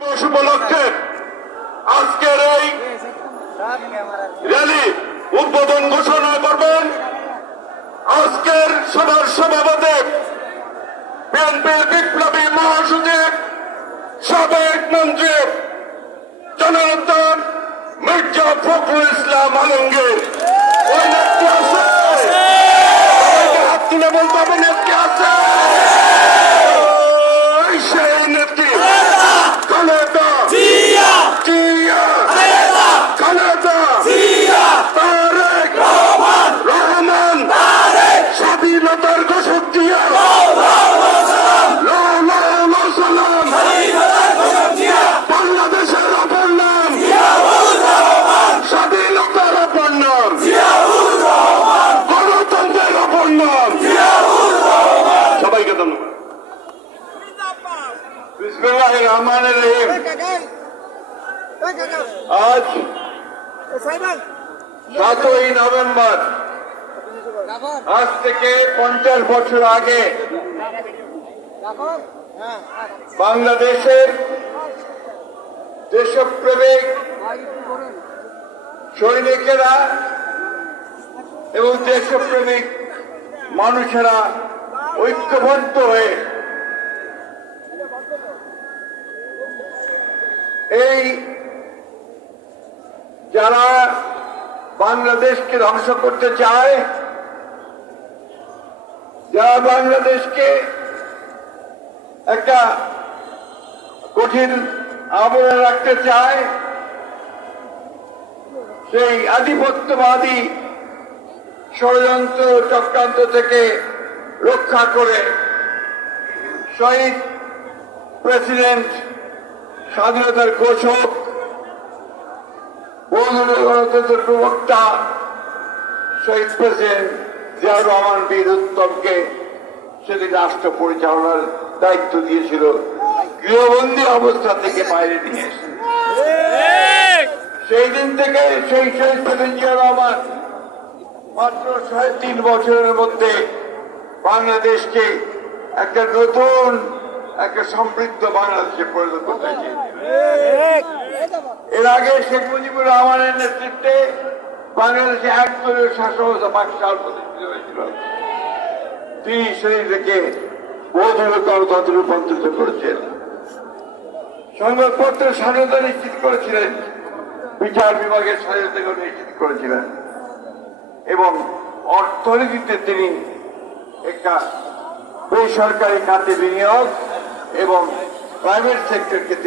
উপলক্ষে আজকের এই র্যালি উদ্বোধন ঘোষণা করবেন আজকের সভার সভাপতি বিএনপির বিপ্লবী মহাসচিব সাবেক মন্ত্রী জনাব মির্জা ফখরুল ইসলাম আলমগীর। ওই নেত্রী আছে, হাত তুলে বলতে হবে নেত্রী আছে, সেই নেত্রী খালেদা জিয়া, খালেদা জিয়া, তারেক রহমান, স্বাধীনতার ঘোষক জিয়া, বাংলাদেশের অপর নাম, স্বাধীনতার অপর নাম, গণতন্ত্রের অপর নাম। সবাইকে ধন্যবাদ। বিসমিল্লাহির রহমানির রহিম। আজ 7ই নভেম্বর, আজ থেকে 50 বছর আগে বাংলাদেশের দেশপ্রেমিক সৈনিকেরা এবং দেশপ্রেমিক মানুষেরা ঐক্যবদ্ধ হয়ে এই যারা বাংলাদেশকে ধ্বংস করতে চায়, যারা বাংলাদেশকে একটা কঠিন আবরণে রাখতে চায়, সেই আধিপত্যবাদী ষড়যন্ত্র চক্রান্ত থেকে রক্ষা করে শহীদ প্রেসিডেন্ট, স্বাধীনতার ঘোষক, বহুদলীয় গণতন্ত্রের প্রবক্তা শহীদ প্রেসিডেন্ট জিয়াউর রহমান বীর উত্তমকে সেদিন রাষ্ট্র পরিচালনার দায়িত্ব দিয়েছিল, গৃহবন্দী অবস্থা থেকে বাইরে নিয়ে এসে। সেই দিন থেকে সেই শহীদ প্রেসিডেন্ট জিয়াউর রহমান মাত্র 3.5 বছরের মধ্যে বাংলাদেশকে একটা নতুন, একটা সমৃদ্ধ বাংলাদেশে পরিণত করতে চেয়েছিল। এর আগে শেখ মুজিবুর রহমানের নেতৃত্বে বাংলাদেশে একদলীয় শাসন ব্যবস্থা 5 সাল প্রতিষ্ঠিত হয়েছিল। তিনি সেটাকে বহুদলীয় গণতন্ত্রে রূপান্তরিত করেছেন, সংবাদপত্রের স্বাধীনতা নিশ্চিত করেছিলেন, বিচার বিভাগের স্বাধীনতা নিশ্চিত করেছিলেন এবং অর্থনীতিতে তিনি একটা বেসরকারি খাতে বিনিয়োগ এবং প্রাইভেট সেক্টরকে তিনি